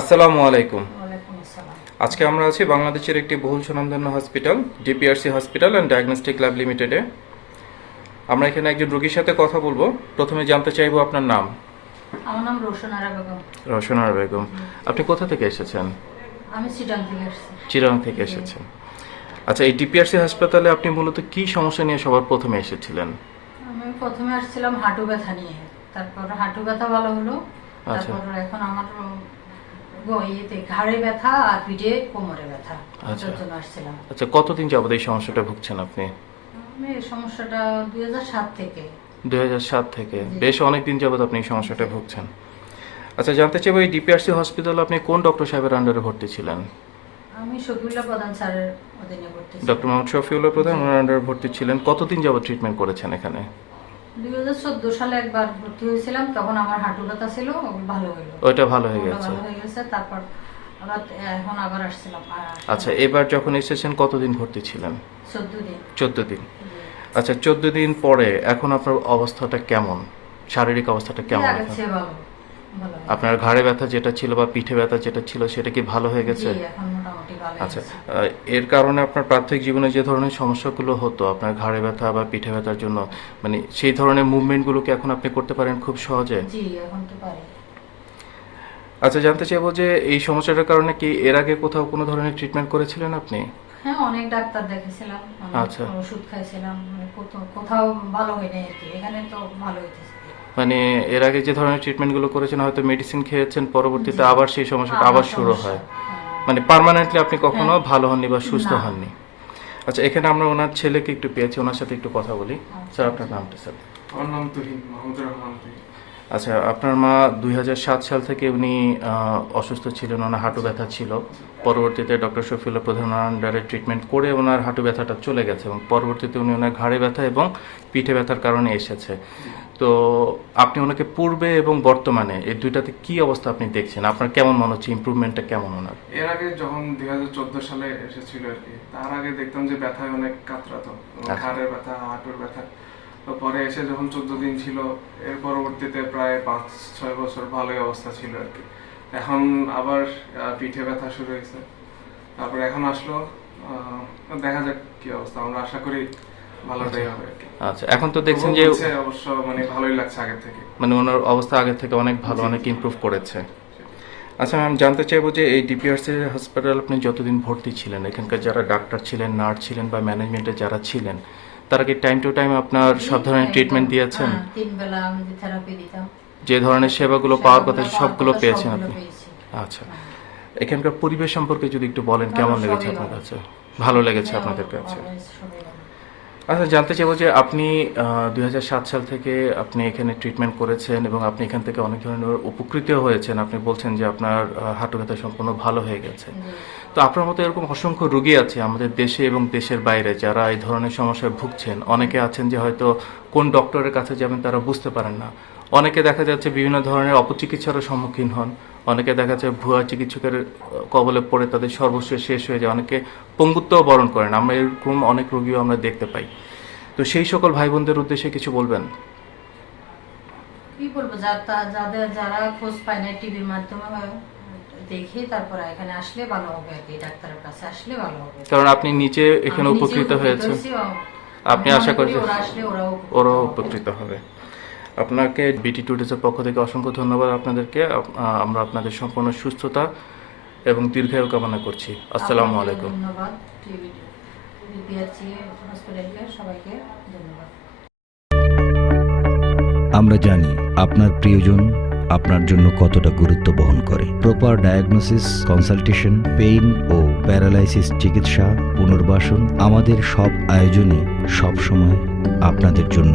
আসসালামু আলাইকুম। আজকে আমরা আছি বাংলাদেশের একটি বহুল সুনামধন্য hospital DPRC hospital and diagnostic lab লিমিটেডে আমরা এখানে একজন রোগীর সাথে কথা বলব। প্রথমে জানতে চাইব আপনার নাম। আমার নাম রোশনারা বেগম। রসনার বেগম। আপনি কোথা থেকে এসেছেন? আমি সিডাং থেকে আসছি চিরাং থেকে এসেছেন। আচ্ছা এই ডিপিআরসি হাসপাতালে আপনি মূলত কি সমস্যা নিয়ে সবার প্রথমে এসেছিলেন? আমি প্রথমে আসছিলাম হাঁটু ব্যথা নিয়ে। তারপর হাঁটু ব্যথা ভালো হলো। আচ্ছা। তারপর এখন আমার ইয়েতে ঘাড়ে ব্যথা আর পিঠে কোমরে ব্যথা আচ্ছা। জন্য আসছিলাম? আচ্ছা কতদিন যাবত এই সমস্যাটা ভুগছেন আপনি? আমি এই সমস্যাটা দুই সাত থেকে। দুই সাত থেকে। বেশ অনেক দিন যাবত আপনি এই সমস্যাটা ভুগছেন। আচ্ছা জানতে চাইব এই ডিপিআরসি হসপিটালে আপনি কোন ডক্টর সাহেবের আন্ডারে ভর্তি ছিলেন? আমি শফিউল্লাহ প্রধান স্যারের অধীনে ভর্তি ডক্টর মোহাম্মদ শফিউল্লাহ প্রধান ওনার আন্ডারে ভর্তি ছিলেন। কতদিন যাবত ট্রিটমেন্ট করেছেন এখানে? দুই হাজার চোদ্দ সালে একবার ভর্তি হয়েছিলাম তখন আমার হাঁটু ব্যথা ছিল ভালো হলো ওইটা ভালো হয়ে গেছে। ভালো হয়ে গেছে তারপর এখন আবার আসছিলাম আচ্ছা এবার যখন এসেছেন কতদিন ভর্তি ছিলেন? চোদ্দ দিন। চোদ্দ দিন। আচ্ছা চোদ্দ দিন পরে এখন আপনার অবস্থাটা কেমন? শারীরিক অবস্থাটা কেমন? আপনার ঘাড়ে ব্যথা যেটা ছিল বা পিঠে ব্যথা যেটা ছিল সেটা কি ভালো হয়ে গেছে? আচ্ছা এর কারণে আপনার প্রাথমিক জীবনে যে ধরনের সমস্যাগুলো হতো আপনার ঘাড়ে ব্যথা বা পিঠে ব্যথার জন্য মানে সেই ধরনের মুভমেন্টগুলোকে এখন আপনি করতে পারেন খুব সহজে? আচ্ছা জানতে চাইব যে এই সমস্যাটার কারণে কি এর আগে কোথাও কোনো ধরনের ট্রিটমেন্ট করেছিলেন আপনি? হ্যাঁ অনেক ডাক্তার দেখেছিলাম। আচ্ছা। ওষুধ খাইছিলাম। মানে কোথাও- কোথাও ভালো হয়নি আর কি। এখানে তো ভালো হইতেছে। মানে এর আগে যে ধরনের ট্রিটমেন্টগুলো করেছেন হয়তো মেডিসিন খেয়েছেন পরবর্তীতে আবার সেই সমস্যাটা আবার শুরু হয়। হ্যাঁ। মানে পার্মানেন্টলি আপনি কখনো হ্যাঁ। ভালো হননি বা সুস্থ হননি। আচ্ছা এখানে আমরা ওনার ছেলেকে একটু পেয়েছি ওনার সাথে একটু কথা বলি। আচ্ছা। স্যার আপনার নামটা স্যার। আমার নাম তুহিন মাহমুদুর রহমান। আচ্ছা আপনার মা দুই হাজার সাত সাল থেকে উনি অসুস্থ ছিলেন ওনার হাঁটু ব্যথা ছিল। পরবর্তীতে ডক্টর শফিউল্লাহ প্রধান আন্ডারে ট্রিটমেন্ট করে ওনার হাঁটু ব্যথাটা চলে গেছে এবং পরবর্তীতে উনি ওনার ঘাড়ে ব্যথা এবং পিঠে ব্যথার কারণে এসেছে। তো আপনি ওনাকে পূর্বে এবং বর্তমানে এই দুইটাতে কি অবস্থা আপনি দেখছেন? আপনার কেমন মনে হচ্ছে? ইমপ্রুভমেন্টটা কেমন ওনার? এর আগে যখন দুই হাজার চোদ্দ সালে এসেছিল আর কি তার আগে দেখতাম যে ব্যথায় অনেক কাতরাতো আচ্ছা। ঘাড়ের ব্যথা হাঁটুর ব্যথা। তো পরে এসে যখন চোদ্দ দিন ছিল এর পরবর্তীতে প্রায় পাঁচ ছয় বছর ভালোই অবস্থা ছিল আর কি। এখন আবার পিঠে ব্যথা শুরু হয়েছে। তারপরে এখন আসলো আহ, দেখা যাক কি অবস্থা। আমরা আশা করি ভালোটাই হবে আচ্ছা এখন তো দেখছেন যে অবশ্য মানে ভালোই লাগছে আগের থেকে। মানে ওনার অবস্থা আগে থেকে অনেক ভালো অনেক ইমপ্রুভ করেছে। আচ্ছা ম্যাম জানতে চাইব যে এই ডিপিআরসি হসপিটাল আপনি যতদিন ভর্তি ছিলেন এখানকার যারা ডাক্তার ছিলেন নার্স ছিলেন বা ম্যানেজমেন্টে যারা ছিলেন তারা কি টাইম টু টাইম আপনার সব ধরনের ট্রিটমেন্ট দিয়েছেন? হ্যাঁ, তিন বেলা আমি যে থেরাপি দিতাম। যে ধরনের সেবাগুলো পাওয়ার কথা সবগুলো পেয়েছেন আপনি? আচ্ছা। হ্যাঁ। এখানকার পরিবেশ সম্পর্কে যদি একটু বলেন কেমন লেগেছে আপনার কাছে? ভালো লেগেছে হ্যাঁ, আপনাদের কাছে। আচ্ছা জানতে চাইব যে আপনি দুই হাজার সাত সাল থেকে আপনি এখানে ট্রিটমেন্ট করেছেন এবং আপনি এখান থেকে অনেক ধরনের উপকৃত হয়েছেন। আপনি বলছেন যে আপনার হাঁটু ব্যথা সম্পূর্ণ ভালো হয়ে গেছে। তো আপনার মতো এরকম অসংখ্য রুগী আছে আমাদের দেশে এবং দেশের বাইরে যারা এই ধরনের সমস্যায় ভুগছেন। অনেকে আছেন যে হয়তো কোন ডক্টরের কাছে যাবেন তারা বুঝতে পারেন না। অনেকে দেখা যাচ্ছে বিভিন্ন ধরনের অপচিকিৎসারও সম্মুখীন হন। অনেকে দেখা যাচ্ছে ভুয়া চিকিৎসকের কবলে পড়ে তাদের সর্বস্ব শেষ হয়ে যায়। অনেকে পঙ্গুত্বও বরণ করেন। আমরা এরকম অনেক রোগীও আমরা দেখতে পাই। তো সেই সকল ভাই বোনদের উদ্দেশ্যে কিছু বলবেন? কি বলব? যাদের যারা খোঁজ পায় না টিভির মাধ্যমে দেখে তারপরে এখানে আসলে ভালো হবে আর কি ডাক্তারের কাছে আসলে ভালো হবে। কারণ আপনি নিচে এখানে উপকৃত হয়েছেন। আপনি আশা মনে করি করি ওরা উপকৃত হবে। আপনাকে বিটি টুডেসের পক্ষ থেকে অসংখ্য ধন্যবাদ আপনাদেরকে। আমরা আপনাদের সম্পূর্ণ সুস্থতা এবং দীর্ঘায়ু কামনা করছি। আসসালামু আলাইকুম। ধন্যবাদ সবাইকে ধন্যবাদ। আমরা জানি আপনার প্রিয়জন আপনার জন্য কতটা গুরুত্ব বহন করে। প্রপার ডায়াগনোসিস কনসালটেশন পেইন ও প্যারালাইসিস চিকিৎসা পুনর্বাসন আমাদের সব আয়োজনই সবসময় আপনাদের জন্য